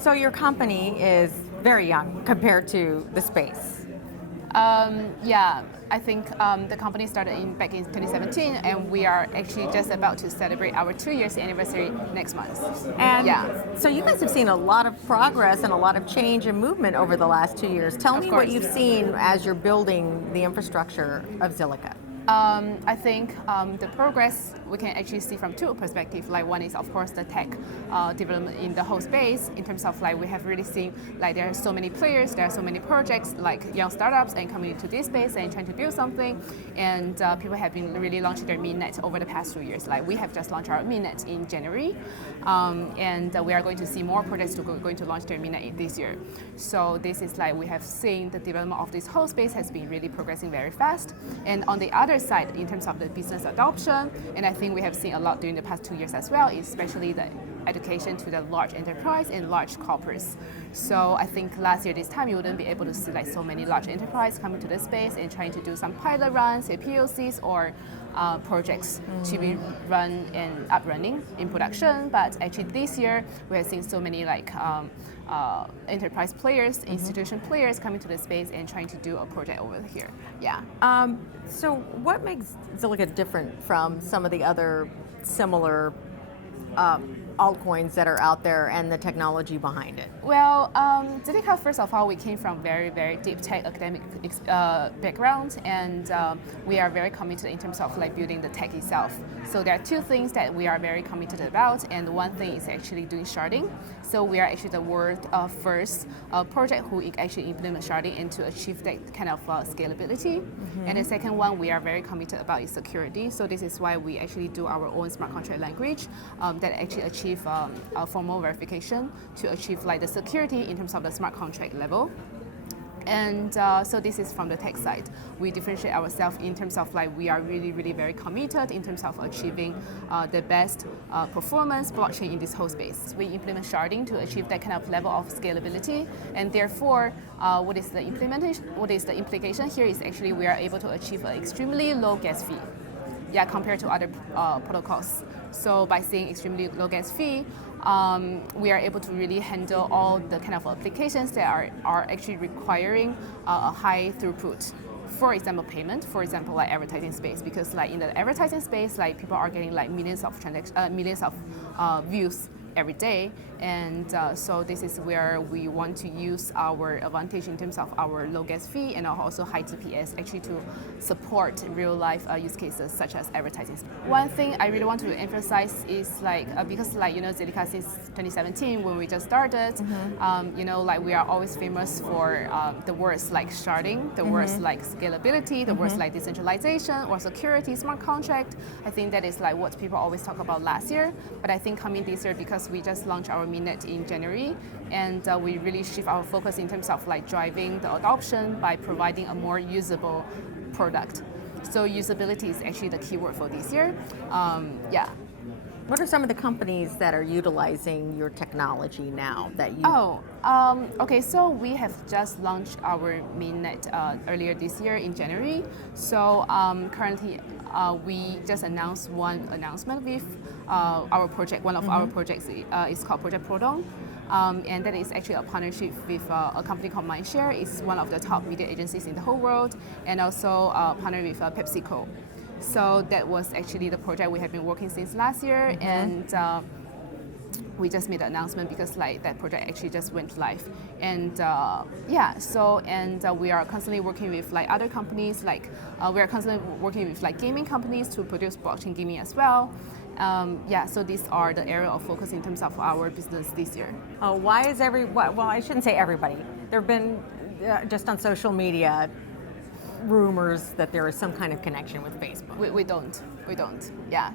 So your company is very young compared to the space. Yeah, I think the company started back in 2017, and we are actually just about to celebrate our 2 years anniversary next month. And Yeah, so you guys have seen a lot of progress and a lot of change and movement over the last 2 years. Tell of me what course. you've seen as you're building the infrastructure of Zilliqa. I think the progress we can actually see from two perspectives. Like one is of course the tech development in the whole space. In terms of like we have really seen like there are so many players, there are so many projects like young startups and coming into this space and trying to build something. And people have been really launching their mainnet over the past 2 years. Like we have just launched our mainnet in January, and we are going to see more projects going to launch their mainnet this year. So this is like we have seen the development of this whole space has been really progressing very fast. And on the other side, in terms of the business adoption, and I think we have seen a lot during the past 2 years as well, especially the education to the large enterprise and large corporates. So I think last year this time you wouldn't be able to see like so many large enterprise coming to the space and trying to do some pilot runs, say POCs or projects to be run and up running in production. But actually this year we have seen so many like enterprise players, institution players coming to the space and trying to do a project over here. Yeah. So what makes Zilliqa different from some of the other similar altcoins that are out there and the technology behind it? Well, Zilliqa, first of all, we came from very, very deep tech academic background, and we are very committed in terms of like building the tech itself. So there are two things that we are very committed about, and one thing is actually doing sharding. So we are actually the world first project who actually implement sharding and to achieve that kind of scalability. And the second one we are very committed about is security. So this is why we actually do our own smart contract language that actually achieve formal verification to achieve like the security in terms of the smart contract level. And so this is from the tech side. We differentiate ourselves in terms of like we are really, really very committed in terms of achieving the best performance blockchain in this whole space. We implement sharding to achieve that kind of level of scalability, and therefore, what is the implementation? What is the implication here is actually we are able to achieve an extremely low gas fee, yeah, compared to other protocols. So by seeing extremely low gas fee, we are able to really handle all the kind of applications that are actually requiring a high throughput. For example, payment. For example, like advertising space, because like in the advertising space, like people are getting like millions of views every day, and so this is where we want to use our advantage in terms of our low gas fee and also high TPS actually to support real life use cases such as advertising. One thing I really want to emphasize is like because like Zilliqa since 2017 when we just started, like we are always famous for the words like sharding, the words like scalability, the words like decentralization or security, smart contract. I think that is like what people always talk about last year, but I think coming this year because we just launched our mainnet in January, and we really shift our focus in terms of like driving the adoption by providing a more usable product. So usability is actually the keyword for this year. Yeah. What are some of the companies that are utilizing your technology now that you? Okay, so we have just launched our mainnet earlier this year in January. So currently we just announced one announcement with our project. One of our projects is called Project Prodon. And that is actually a partnership with a company called Mindshare. It's one of the top media agencies in the whole world, and also partnered with PepsiCo. So that was actually the project we have been working since last year, and we just made the announcement because like that project actually just went live. And we are constantly working with like other companies, like we are constantly working with like gaming companies to produce blockchain gaming as well. So these are the area of focus in terms of our business this year. Why is well, I shouldn't say everybody. There have been just on social media rumors that there is some kind of connection with Facebook. We don't. Yeah.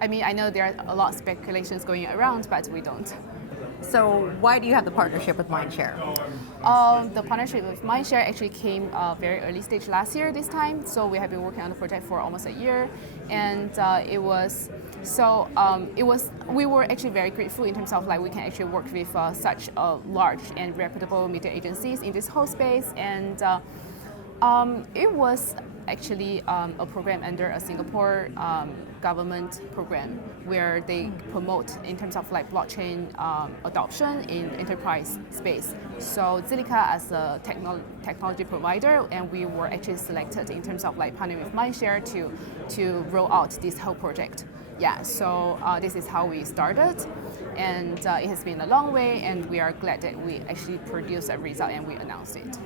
I mean, I know there are a lot of speculations going around, but we don't. So why do you have the partnership with Mindshare? The partnership with Mindshare actually came very early stage last year this time. So we have been working on the project for almost a year, and we were actually very grateful in terms of like we can actually work with such large and reputable media agencies in this whole space, and it was actually a program under a Singapore government program where they promote in terms of like blockchain adoption in enterprise space. So Zilliqa as a technology provider, and we were actually selected in terms of like partnering with Mindshare to roll out this whole project. Yeah, so this is how we started, and it has been a long way, and we are glad that we actually produced a result and we announced it.